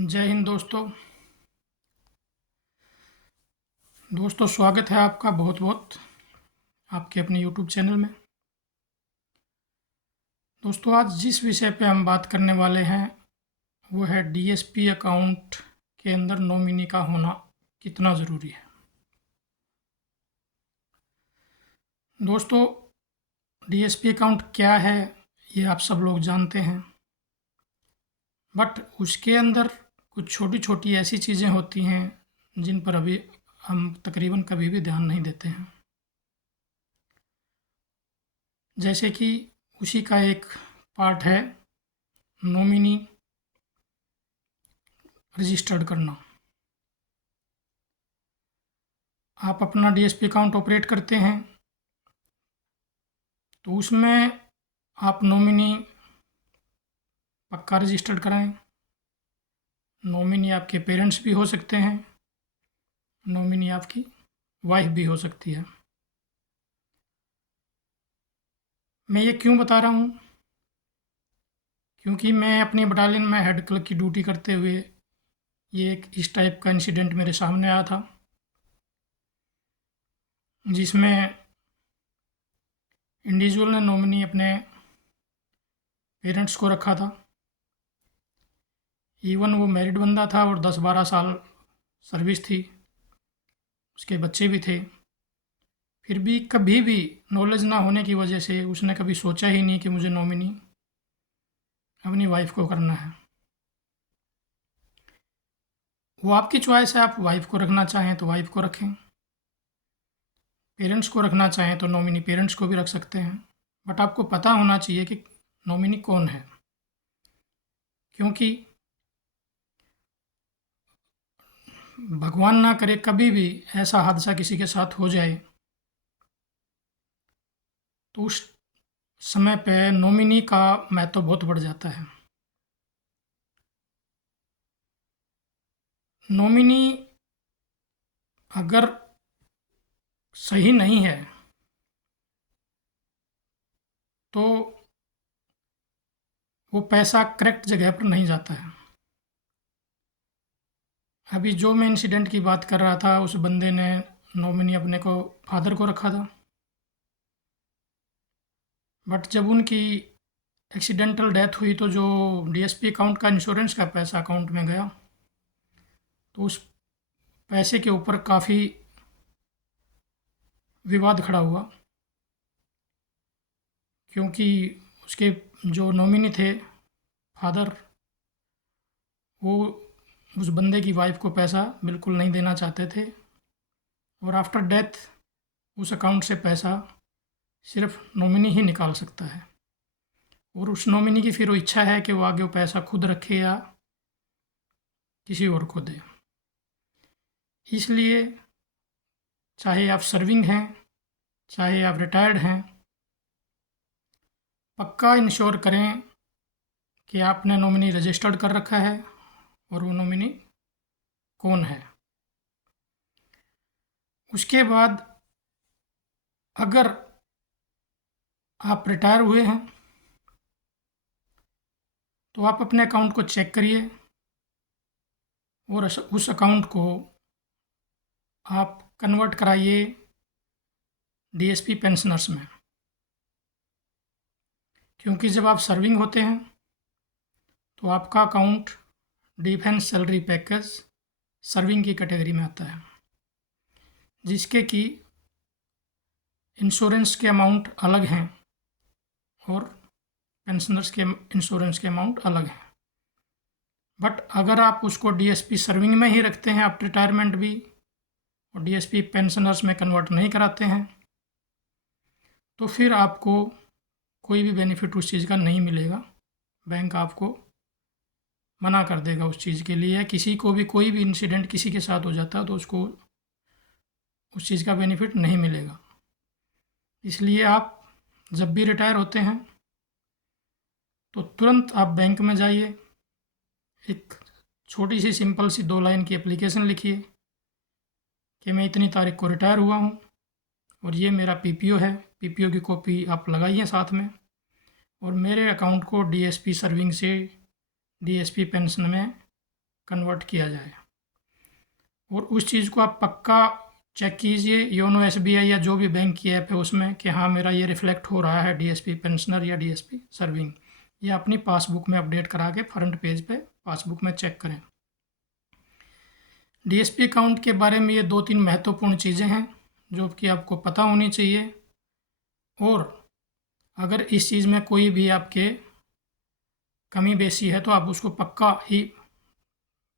जय हिंद दोस्तों स्वागत है आपका बहुत बहुत आपके अपने यूट्यूब चैनल में। दोस्तों आज जिस विषय पे हम बात करने वाले हैं वो है डीएसपी अकाउंट के अंदर नॉमिनी का होना कितना ज़रूरी है। दोस्तों डीएसपी अकाउंट क्या है ये आप सब लोग जानते हैं, बट उसके अंदर कुछ छोटी छोटी ऐसी चीज़ें होती हैं जिन पर अभी हम तकरीबन कभी भी ध्यान नहीं देते हैं। जैसे कि उसी का एक पार्ट है नॉमिनी रजिस्टर्ड करना। आप अपना डीएसपी अकाउंट ऑपरेट करते हैं तो उसमें आप नॉमिनी पक्का रजिस्टर्ड कराएं। नॉमिनी आपके पेरेंट्स भी हो सकते हैं, नॉमिनी आपकी वाइफ भी हो सकती है। मैं ये क्यों बता रहा हूँ, क्योंकि मैं अपनी बटालियन में हेड क्लर्क की ड्यूटी करते हुए ये एक इस टाइप का इंसिडेंट मेरे सामने आया था, जिसमें इंडिविजुअल ने नॉमिनी अपने पेरेंट्स को रखा था। इवन वो मैरिड बंदा था और 10-12 साल सर्विस थी, उसके बच्चे भी थे। फिर भी कभी भी नॉलेज ना होने की वजह से उसने कभी सोचा ही नहीं कि मुझे नॉमिनी अपनी वाइफ को करना है। वो आपकी चॉइस है, आप वाइफ को रखना चाहें तो वाइफ को रखें, पेरेंट्स को रखना चाहें तो नॉमिनी पेरेंट्स को भी रख सकते हैं। बट आपको पता होना चाहिए कि नॉमिनी कौन है, क्योंकि भगवान ना करे कभी भी ऐसा हादसा किसी के साथ हो जाए तो उस समय पे नॉमिनी का महत्व बहुत बढ़ जाता है। नॉमिनी अगर सही नहीं है तो वो पैसा करेक्ट जगह पर नहीं जाता है। अभी जो मैं इंसिडेंट की बात कर रहा था, उस बंदे ने नॉमिनी अपने को फादर को रखा था, बट जब उनकी एक्सीडेंटल डेथ हुई तो जो डीएसपी अकाउंट का इंश्योरेंस का पैसा अकाउंट में गया तो उस पैसे के ऊपर काफ़ी विवाद खड़ा हुआ, क्योंकि उसके जो नॉमिनी थे फादर, वो उस बंदे की वाइफ को पैसा बिल्कुल नहीं देना चाहते थे और आफ्टर डेथ उस अकाउंट से पैसा सिर्फ नॉमिनी ही निकाल सकता है। और उस नॉमिनी की फिर वो इच्छा है कि वो आगे वो पैसा खुद रखे या किसी और को दे। इसलिए चाहे आप सर्विंग हैं चाहे आप रिटायर्ड हैं, पक्का इंश्योर करें कि आपने नॉमिनी रजिस्टर्ड कर रखा है और वो नॉमिनी कौन है। उसके बाद अगर आप रिटायर हुए हैं तो आप अपने अकाउंट को चेक करिए और उस अकाउंट को आप कन्वर्ट कराइए डीएसपी पेंशनर्स में, क्योंकि जब आप सर्विंग होते हैं तो आपका account defence salary package serving की कैटेगरी में आता है, जिसके कि इंश्योरेंस के अमाउंट अलग हैं और पेंशनर्स के इंश्योरेंस के अमाउंट अलग हैं। बट अगर आप उसको डीएसपी सर्विंग में ही रखते हैं, आप रिटायरमेंट भी और डीएसपी पेंशनर्स में कन्वर्ट नहीं कराते हैं, तो फिर आपको कोई भी बेनिफिट उस चीज़ का नहीं मिलेगा। बैंक आपको मना कर देगा उस चीज़ के लिए। किसी को भी कोई भी इंसिडेंट किसी के साथ हो जाता है तो उसको उस चीज़ का बेनिफिट नहीं मिलेगा। इसलिए आप जब भी रिटायर होते हैं तो तुरंत आप बैंक में जाइए, एक छोटी सी सिंपल सी 2 लाइन की एप्लीकेशन लिखिए कि मैं इतनी तारीख को रिटायर हुआ हूँ और ये मेरा पीपीओ है। पीपीओ की कॉपी आप लगाइए साथ में, और मेरे अकाउंट को डीएसपी सर्विंग से डीएसपी पेंशन में कन्वर्ट किया जाए। और उस चीज़ को आप पक्का चेक कीजिए योनो SBI या जो भी बैंक की ऐप है उसमें कि हाँ मेरा ये रिफ्लेक्ट हो रहा है DSP पेंशनर या DSP सर्विंग। ये अपनी पासबुक में अपडेट करा के फ्रंट पेज पे पासबुक में चेक करें। DSP अकाउंट के बारे में ये 2-3 महत्वपूर्ण चीज़ें हैं जो कि आपको पता होनी चाहिए। और अगर इस चीज़ में कोई भी आपके कमी बेसी है तो आप उसको पक्का ही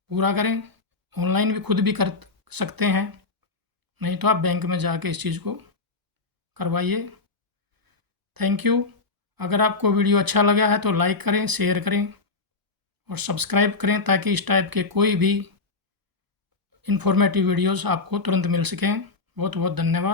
पूरा करें। ऑनलाइन भी खुद भी कर सकते हैं, नहीं तो आप बैंक में जाके इस चीज़ को करवाइए। Thank you. अगर आपको वीडियो अच्छा लगा है तो लाइक करें, शेयर करें और सब्सक्राइब करें ताकि इस टाइप के कोई भी इंफॉर्मेटिव वीडियोस आपको तुरंत मिल सकें। बहुत बहुत धन्यवाद।